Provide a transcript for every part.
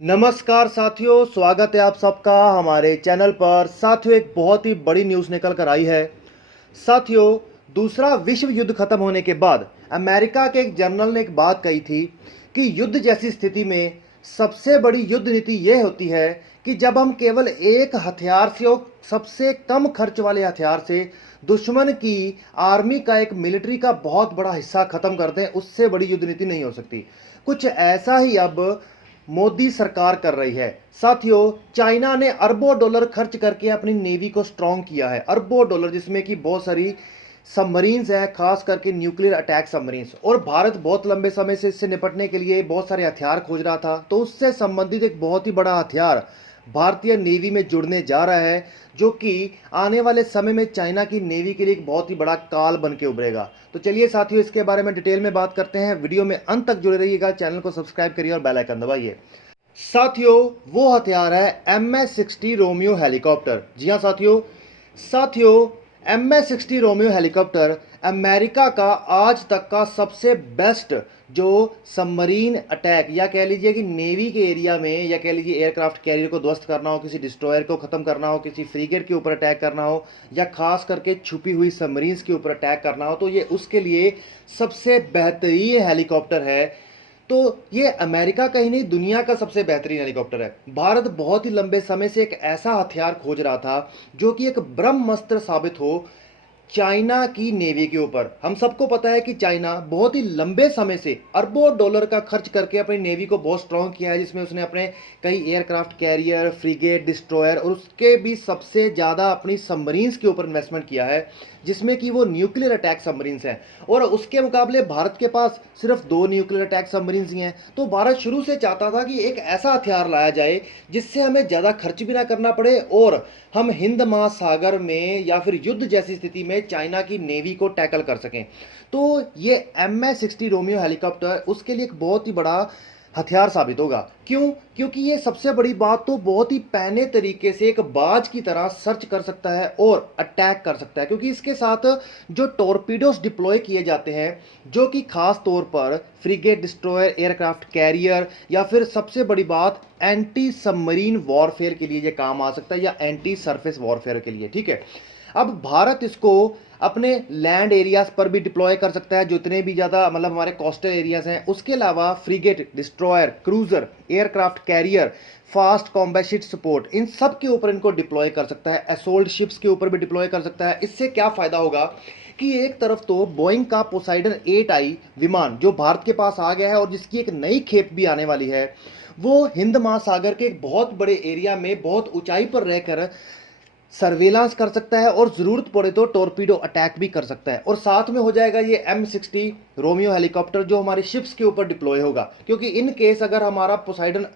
नमस्कार साथियों, स्वागत है आप सबका हमारे चैनल पर। साथियों, एक बहुत ही बड़ी न्यूज़ निकल कर आई है। साथियों, दूसरा विश्व युद्ध खत्म होने के बाद अमेरिका के एक जनरल ने एक बात कही थी कि युद्ध जैसी स्थिति में सबसे बड़ी युद्ध नीति यह होती है कि जब हम केवल एक हथियार से और सबसे कम खर्च वाले हथियार से दुश्मन की आर्मी का एक मिलिट्री का बहुत बड़ा हिस्सा खत्म कर दें, उससे बड़ी युद्ध नीति नहीं हो सकती। कुछ ऐसा ही अब मोदी सरकार कर रही है। साथियों, चाइना ने अरबों डॉलर खर्च करके अपनी नेवी को स्ट्रॉन्ग किया है। अरबों डॉलर, जिसमें कि बहुत सारी सबमरीन्स हैं, खास करके न्यूक्लियर अटैक सबमरीन्स। और भारत बहुत लंबे समय से इससे निपटने के लिए बहुत सारे हथियार खोज रहा था, तो उससे संबंधित एक बहुत ही बड़ा हथियार भारतीय नेवी में जुड़ने जा रहा है, जो कि आने वाले समय में चाइना की नेवी के लिए एक बहुत ही बड़ा काल बन के उभरेगा। तो चलिए साथियों, इसके बारे में डिटेल में बात करते हैं। वीडियो में अंत तक जुड़े रहिएगा, चैनल को सब्सक्राइब करिए और बेल आइकन दबाइए। साथियों, वो हथियार है MS-60 रोमियो हेलीकॉप्टर। जी हाँ साथियों, MS-60 रोमियो हेलीकॉप्टर अमेरिका का आज तक का सबसे बेस्ट जो सबमरीन अटैक, या कह लीजिए कि नेवी के एरिया में, या कह लीजिए एयरक्राफ्ट कैरियर को ध्वस्त करना हो, किसी डिस्ट्रॉयर को ख़त्म करना हो, किसी फ्रीगेट के ऊपर अटैक करना हो, या खास करके छुपी हुई सबमरीन्स के ऊपर अटैक करना हो, तो ये उसके लिए सबसे बेहतरीन हेलीकॉप्टर है। तो ये अमेरिका का ही नहीं, दुनिया का सबसे बेहतरीन हेलीकॉप्टर है। भारत बहुत ही लंबे समय से एक ऐसा हथियार खोज रहा था जो कि एक ब्रह्मास्त्र साबित हो चाइना की नेवी के ऊपर। हम सबको पता है कि चाइना बहुत ही लंबे समय से अरबों डॉलर का खर्च करके अपनी नेवी को बहुत स्ट्रॉन्ग किया है, जिसमें उसने अपने कई एयरक्राफ्ट कैरियर, फ्रीगेट, डिस्ट्रॉयर और उसके भी सबसे ज़्यादा अपनी सबमरीन्स के ऊपर इन्वेस्टमेंट किया है, जिसमें कि वो न्यूक्लियर अटैक सबमरीन्स हैं। और उसके मुकाबले भारत के पास सिर्फ 2 न्यूक्लियर अटैक सबमरीन्स ही हैं। तो भारत शुरू से चाहता था कि एक ऐसा हथियार लाया जाए जिससे हमें ज़्यादा खर्च भी ना करना पड़े और हम हिंद महासागर में या फिर युद्ध जैसी स्थिति में चाइना की नेवी को टैकल कर सकें। तो ये MS-60 रोमियो हेलीकॉप्टर उसके लिए एक बहुत ही बड़ा हथियार साबित होगा। क्यों? क्योंकि ये सबसे बड़ी बात तो बहुत ही पैने तरीके से एक बाज की तरह सर्च कर सकता है और अटैक कर सकता है, क्योंकि इसके साथ जो टॉर्पीडोस डिप्लॉय किए जाते हैं, जो कि खास तौर पर फ्रीगेट, डिस्ट्रॉयर, एयरक्राफ्ट कैरियर, या फिर सबसे बड़ी बात एंटी सबमरीन वॉरफेयर के लिए ये काम आ सकता है, या एंटी सरफेस वॉरफेयर के लिए। ठीक है, अब भारत इसको अपने लैंड एरियाज पर भी डिप्लॉय कर सकता है, जितने भी ज़्यादा मतलब हमारे कोस्टल एरियाज हैं। उसके अलावा frigate, destroyer, cruiser, aircraft carrier, fast combat ship support, इन सब के ऊपर इनको डिप्लॉय कर सकता है। असोल्ट शिप्स के ऊपर भी डिप्लॉय कर सकता है। इससे क्या फ़ायदा होगा कि एक तरफ तो बोइंग का पोसाइडन 8I विमान जो भारत के पास आ गया है और जिसकी एक नई खेप भी आने वाली है, वो हिंद महासागर के एक बहुत बड़े एरिया में बहुत ऊंचाई पर रहकर सर्वेलांस कर सकता है और ज़रूरत पड़े तो टॉर्पीडो अटैक भी कर सकता है। और साथ में हो जाएगा ये M-60 रोमियो हेलीकॉप्टर जो हमारे शिप्स के ऊपर डिप्लॉय होगा, क्योंकि इन केस अगर हमारा पोसाइडन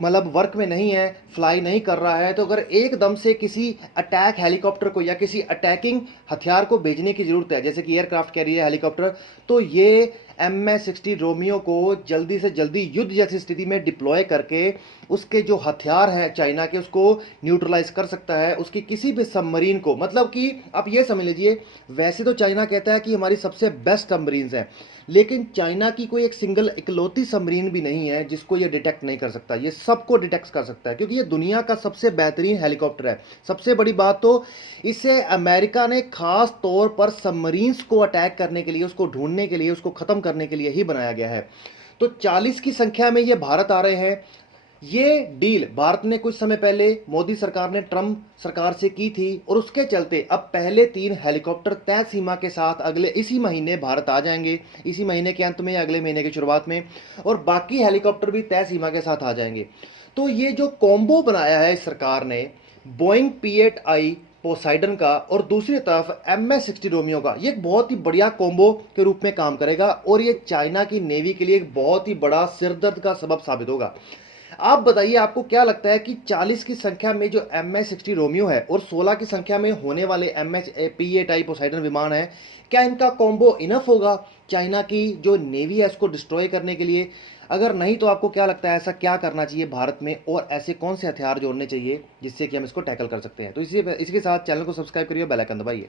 मतलब वर्क में नहीं है, फ्लाई नहीं कर रहा है, तो अगर एकदम से किसी अटैक हेलीकॉप्टर को या किसी अटैकिंग हथियार को भेजने की ज़रूरत है, जैसे कि एयरक्राफ्ट कैरियर हेलीकॉप्टर, तो ये MS-60 रोमियो को जल्दी से जल्दी युद्ध जैसी स्थिति में डिप्लॉय करके उसके जो हथियार हैं चाइना के, उसको न्यूट्रलाइज कर सकता है, उसकी किसी भी सबमरीन को। मतलब कि आप ये समझ लीजिए, वैसे तो चाइना कहता है कि हमारी सबसे बेस्ट सबमरीन्स हैं, लेकिन चाइना की कोई एक सिंगल इकलौती सबमरीन भी नहीं है जिसको ये डिटेक्ट नहीं कर सकता। ये सबको डिटेक्ट कर सकता है, क्योंकि ये दुनिया का सबसे बेहतरीन हेलीकॉप्टर है। सबसे बड़ी बात तो इसे अमेरिका ने खास तौर पर सबमरीन्स को अटैक करने के लिए, उसको ढूंढने के लिए, उसको ख़त्म करने के लिए ही बनाया गया है। तो 40 की संख्या में ये भारत आ रहे हैं। ये डील भारत ने कुछ समय पहले मोदी सरकार ने ट्रम्प सरकार से की थी, और उसके चलते अब पहले 3 हेलीकॉप्टर तय सीमा के साथ अगले इसी महीने भारत आ जाएंगे, इसी महीने के अंत में या अगले महीने की शुरुआत में, और बाकी हेलीकॉप्टर भी तय सीमा के साथ आ जाएंगे। तो ये जो कॉम्बो बनाया है इस सरकार ने, बोइंग P-8I पोसाइडन का और दूसरी तरफ MS-60 रोमियो का, ये एक बहुत ही बढ़िया कॉम्बो के रूप में काम करेगा, और ये चाइना की नेवी के लिए एक बहुत ही बड़ा सिरदर्द का सबब साबित होगा। आप बताइए, आपको क्या लगता है कि 40 की संख्या में जो MS-60 रोमियो है और 16 की संख्या में होने वाले P-8I पोसाइडन विमान है, क्या इनका कॉम्बो इनफ होगा चाइना की जो नेवी है इसको डिस्ट्रॉय करने के लिए? अगर नहीं तो आपको क्या लगता है ऐसा क्या करना चाहिए भारत में, और ऐसे कौन से हथियार जोड़ने चाहिए जिससे कि हम इसको टैकल कर सकते हैं? तो इसी के साथ चैनल को सब्सक्राइब करिए, बेल आइकन दबाइए।